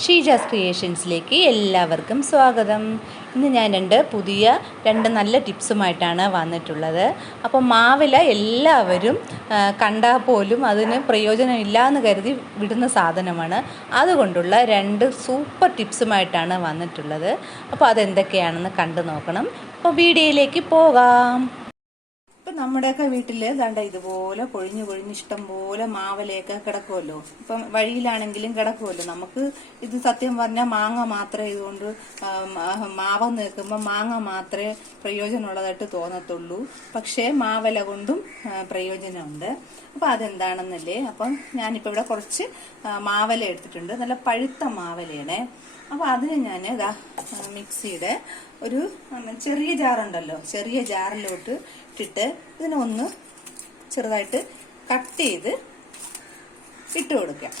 ഷീജാസ് ക്രിയേഷൻസിലേക്ക് എല്ലാവർക്കും സ്വാഗതം. ഇന്ന് ഞാൻ രണ്ട് പുതിയ രണ്ട് നല്ല ടിപ്സുമായിട്ടാണ് വന്നിട്ടുള്ളത്. അപ്പോൾ മാവില എല്ലാവരും കണ്ടാൽ പോലും അതിന് പ്രയോജനമില്ല എന്ന് കരുതി വിടുന്ന സാധനമാണ്. അതുകൊണ്ടുള്ള രണ്ട് സൂപ്പർ ടിപ്സുമായിട്ടാണ് വന്നിട്ടുള്ളത്. അപ്പോൾ അതെന്തൊക്കെയാണെന്ന് കണ്ടു നോക്കണം. അപ്പോൾ വീഡിയോയിലേക്ക് പോകാം. ഇപ്പം നമ്മുടെയൊക്കെ വീട്ടിൽ ദണ്ട ഇതുപോലെ കൊഴിഞ്ഞു കൊഴിഞ്ഞ് ഇഷ്ടം പോലെ മാവലയൊക്കെ കിടക്കുമല്ലോ ഇപ്പം വഴിയിലാണെങ്കിലും കിടക്കുമല്ലോ നമുക്ക് ഇത് സത്യം പറഞ്ഞാൽ മാങ്ങ മാത്രമേ ഇതുകൊണ്ട് മാവ നിൽക്കുമ്പോൾ മാങ്ങ മാത്രമേ പ്രയോജനമുള്ളതായിട്ട് തോന്നത്തുള്ളൂ. പക്ഷേ മാവല കൊണ്ടും പ്രയോജനമുണ്ട്. അപ്പം അതെന്താണെന്നല്ലേ അപ്പം ഞാനിപ്പോൾ ഇവിടെ കുറച്ച് മാവല എടുത്തിട്ടുണ്ട്. നല്ല പഴുത്ത മാവലയാണ്. അപ്പോൾ അതിന് ഞാൻ ഇതാ മിക്സിയുടെ ഒരു ചെറിയ ജാറുണ്ടല്ലോ. ചെറിയ ജാറിലോട്ട് ഇട്ടിട്ട് ഇതിനെ ഒന്ന് ചെറുതായിട്ട് കട്ട് ചെയ്ത് ഇട്ട് കൊടുക്കാം.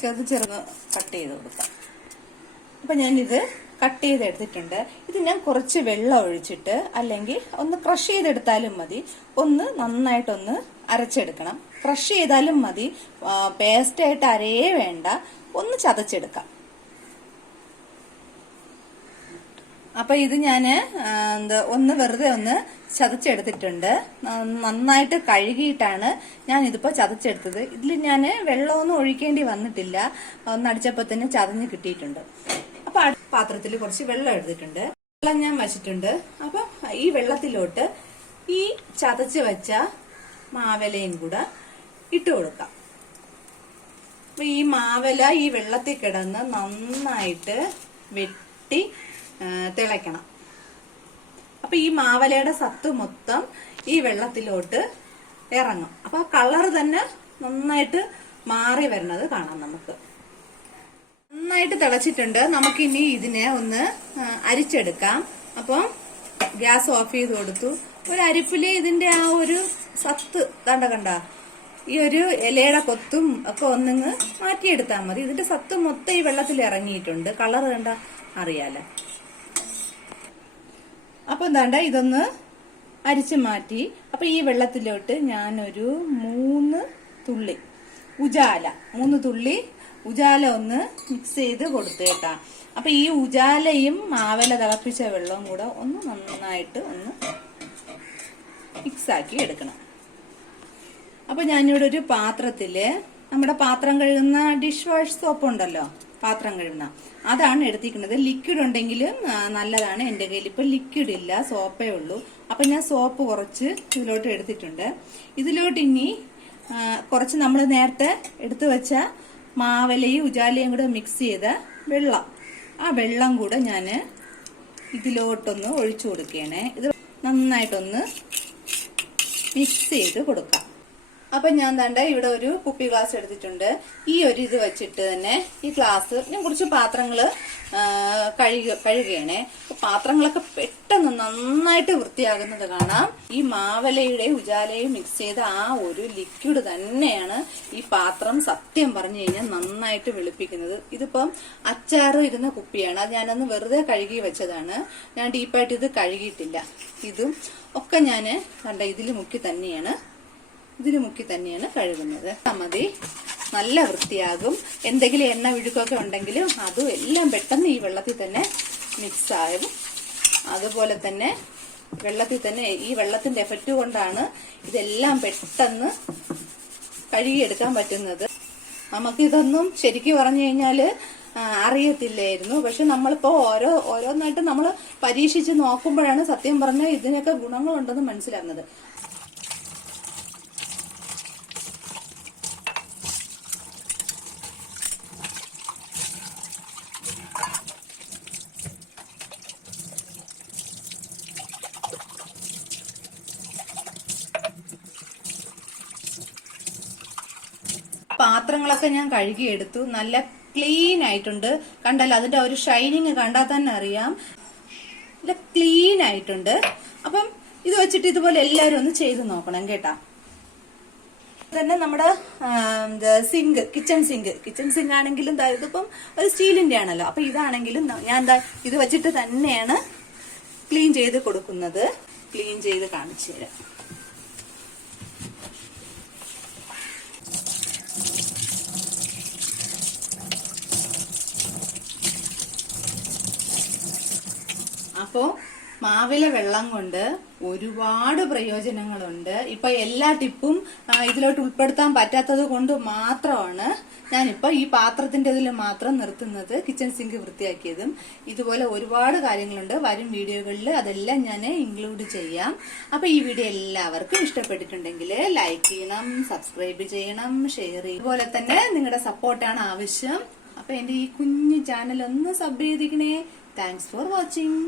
ചെറുത് ചെറുത് കട്ട് ചെയ്ത് കൊടുക്കാം. അപ്പം ഞാനിത് കട്ട് ചെയ്തെടുത്തിട്ടുണ്ട്. ഇത് ഞാൻ കുറച്ച് വെള്ളം ഒഴിച്ചിട്ട് അല്ലെങ്കിൽ ഒന്ന് ക്രഷ് ചെയ്തെടുത്താലും മതി. ഒന്ന് നന്നായിട്ടൊന്ന് അരച്ചെടുക്കണം. ക്രഷ് ചെയ്താലും മതി. പേസ്റ്റായിട്ട് അരയേ വേണ്ട. ഒന്ന് ചതച്ചെടുക്കാം. അപ്പൊ ഇത് ഞാൻ എന്താ ഒന്ന് വെറുതെ ഒന്ന് ചതച്ചെടുത്തിട്ടുണ്ട്. നന്നായിട്ട് കഴുകിയിട്ടാണ് ഞാൻ ഇതിപ്പോ ചതച്ചെടുത്തത്. ഇതിൽ ഞാൻ വെള്ളമൊന്നും ഒഴിക്കേണ്ടി വന്നിട്ടില്ല. ഒന്ന് അടിച്ചപ്പോ തന്നെ ചതഞ്ഞ് കിട്ടിയിട്ടുണ്ട്. അപ്പൊ പാത്രത്തിൽ കുറച്ച് വെള്ളം എടുത്തിട്ടുണ്ട്. വെള്ളം ഞാൻ വച്ചിട്ടുണ്ട്. അപ്പൊ ഈ വെള്ളത്തിലോട്ട് ഈ ചതച്ച് വെച്ച മാവലയും കൂടെ ഇട്ട് കൊടുക്കാം. അപ്പൊ ഈ മാവല ഈ വെള്ളത്തിൽ കിടന്ന് നന്നായിട്ട് വെട്ടി തിളയ്ക്കണം. അപ്പൊ ഈ മാവലയുടെ സത്ത് മൊത്തം ഈ വെള്ളത്തിലോട്ട് ഇറങ്ങും. അപ്പൊ ആ കളർ തന്നെ നന്നായിട്ട് മാറി വരുന്നത് കാണാം നമുക്ക്. നന്നായിട്ട് തിളച്ചിട്ടുണ്ട്. നമുക്കിനി ഇതിനെ ഒന്ന് അരിച്ചെടുക്കാം. അപ്പം ഗ്യാസ് ഓഫ് ചെയ്ത് കൊടുത്തു. ഒരു അരിപ്പിൽ ഇതിന്റെ ആ ഒരു സത്ത് കണ്ട കണ്ട. ഈ ഒരു ഇലയുടെ കൊത്തും ഒക്കെ ഒന്നിങ്ങ് മാറ്റിയെടുത്താൽ മതി. ഇതിന്റെ സത്ത് മൊത്തം ഈ വെള്ളത്തിൽ ഇറങ്ങിയിട്ടുണ്ട്. കളർ കണ്ട അറിയാലോ. അപ്പൊ എന്താണ്ട ഇതൊന്ന് അരിച്ചു മാറ്റി. അപ്പൊ ഈ വെള്ളത്തിലോട്ട് ഞാനൊരു മൂന്ന് തുള്ളി ഉജാല മൂന്ന് തുള്ളി ഉജാല ഒന്ന് മിക്സ് ചെയ്ത് കൊടുത്തേക്കാം അപ്പൊ ഈ ഉജാലയും മാവല തിളപ്പിച്ച വെള്ളവും കൂടെ ഒന്ന് നന്നായിട്ട് ഒന്ന് മിക്സ് ആക്കി എടുക്കണം. അപ്പൊ ഞാനിവിടെ ഒരു പാത്രത്തിൽ നമ്മുടെ പാത്രം കഴുകുന്ന ഡിഷ് വാഷ് സോപ്പ് ഉണ്ടല്ലോ? പാത്രം കഴുകുന്ന. അതാണ് എടുത്തിരിക്കുന്നത്. ലിക്വിഡ് ഉണ്ടെങ്കിലും നല്ലതാണ് എന്റെ കയ്യിൽ. ഇപ്പൊ ലിക്വിഡ് ഇല്ല സോപ്പേ ഉള്ളൂ. അപ്പൊ ഞാൻ സോപ്പ് കുറച്ച് ഇതിലോട്ട് എടുത്തിട്ടുണ്ട്. ഇതിലോട്ട് ഇനി കുറച്ച് നമ്മൾ നേരത്തെ എടുത്തു വെച്ച മാവലയും ഉജാലയും കൂടെ മിക്സ് ചെയ്ത വെള്ളം. ആ വെള്ളം കൂടെ ഞാൻ ഇതിലോട്ടൊന്ന് ഒഴിച്ചു കൊടുക്കുകയാണ്. ഇത് നന്നായിട്ടൊന്ന് മിക്സ് ചെയ്ത് കൊടുക്കാം. അപ്പൊ ഞാൻ തണ്ട ഇവിടെ ഒരു കുപ്പി ഗ്ലാസ് എടുത്തിട്ടുണ്ട്. ഈ ഒരു ഇത് വെച്ചിട്ട് തന്നെ ഈ ഗ്ലാസ് ഞാൻ കുറച്ച് പാത്രങ്ങൾ കഴുക കഴുകുകയാണേ പാത്രങ്ങളൊക്കെ പെട്ടെന്ന് നന്നായിട്ട് വൃത്തിയാകുന്നത് കാണാം. ഈ മാവലയുടെ ഉജാലയും മിക്സ് ചെയ്ത ആ ഒരു ലിക്വിഡ് തന്നെയാണ് ഈ പാത്രം സത്യം പറഞ്ഞു കഴിഞ്ഞാൽ നന്നായിട്ട് വെളുപ്പിക്കുന്നത്. ഇതിപ്പം അച്ചാറ് ഇരുന്ന കുപ്പിയാണ്. അത് ഞാനൊന്ന് വെറുതെ കഴുകി വെച്ചതാണ്. ഞാൻ ഡീപ്പായിട്ട് ഇത് കഴുകിയിട്ടില്ല. ഇതും ഒക്കെ ഞാൻ കണ്ട ഇതിൽ മുക്കി തന്നെയാണ്. ഇതിൽ മുക്കി തന്നെയാണ് കഴുകുന്നത്. മതി നല്ല വൃത്തിയാകും. എന്തെങ്കിലും എണ്ണ വിഴുക്കൊക്കെ ഉണ്ടെങ്കിലും അതും എല്ലാം പെട്ടെന്ന് ഈ വെള്ളത്തിൽ തന്നെ മിക്സ് ആകും അതുപോലെ തന്നെ വെള്ളത്തിൽ തന്നെ ഈ വെള്ളത്തിന്റെ എഫക്റ്റ് കൊണ്ടാണ് ഇതെല്ലാം പെട്ടെന്ന് കഴുകിയെടുക്കാൻ പറ്റുന്നത്. നമുക്കിതൊന്നും ശരിക്കും പറഞ്ഞു കഴിഞ്ഞാൽ അറിയത്തില്ലായിരുന്നു. പക്ഷെ നമ്മളിപ്പോ ഓരോ ഓരോന്നായിട്ട് നമ്മൾ പരീക്ഷിച്ച് നോക്കുമ്പോഴാണ് സത്യം പറഞ്ഞാൽ ഇതിനൊക്കെ ഗുണങ്ങളുണ്ടെന്ന് മനസ്സിലാകുന്നത്. പാത്രങ്ങളൊക്കെ ഞാൻ കഴുകിയെടുത്തു. നല്ല ക്ലീൻ ആയിട്ടുണ്ട്. കണ്ടല്ലോ അതിന്റെ ഒരു ഷൈനിങ് കണ്ടാൽ തന്നെ അറിയാം. നല്ല ക്ലീൻ ആയിട്ടുണ്ട്. അപ്പം ഇത് വെച്ചിട്ട് ഇതുപോലെ എല്ലാവരും ഒന്ന് ചെയ്ത് നോക്കണം കേട്ടാ. തന്നെ നമ്മുടെ sink kitchen sink kitchen sink ആണെങ്കിലും ഇതിപ്പം ഒരു സ്റ്റീലിന്റെ ആണല്ലോ. അപ്പൊ ഇതാണെങ്കിലും ഞാൻ എന്താ ഇത് വെച്ചിട്ട് തന്നെയാണ് ക്ലീൻ ചെയ്ത് കൊടുക്കുന്നത്. ക്ലീൻ ചെയ്ത് കാണിച്ചു തരാം. അപ്പോ മാവിലെ വെള്ളം കൊണ്ട് ഒരുപാട് പ്രയോജനങ്ങളുണ്ട്. ഇപ്പൊ എല്ലാ ടിപ്പും ഇതിലോട്ട് ഉൾപ്പെടുത്താൻ പറ്റാത്തത് കൊണ്ട് മാത്രമാണ് ഞാനിപ്പൊ ഈ പാത്രത്തിന്റെ ഇതിൽ മാത്രം നിർത്തുന്നത് കിച്ചൺ സിങ്ക് വൃത്തിയാക്കിയതും. ഇതുപോലെ ഒരുപാട് കാര്യങ്ങളുണ്ട്. വരും വീഡിയോകളിൽ അതെല്ലാം ഞാൻ ഇൻക്ലൂഡ് ചെയ്യാം. അപ്പൊ ഈ വീഡിയോ എല്ലാവർക്കും ഇഷ്ടപ്പെട്ടിട്ടുണ്ടെങ്കിൽ ലൈക്ക് ചെയ്യണം സബ്സ്ക്രൈബ് ചെയ്യണം ഷെയർ ചെയ്യണം. അതുപോലെ തന്നെ നിങ്ങളുടെ സപ്പോർട്ടാണ് ആവശ്യം. അപ്പൊ എന്റെ ഈ കുഞ്ഞു ചാനൽ ഒന്ന് സബ് ചെയ്തിരിക്കണേ. Thanks for watching.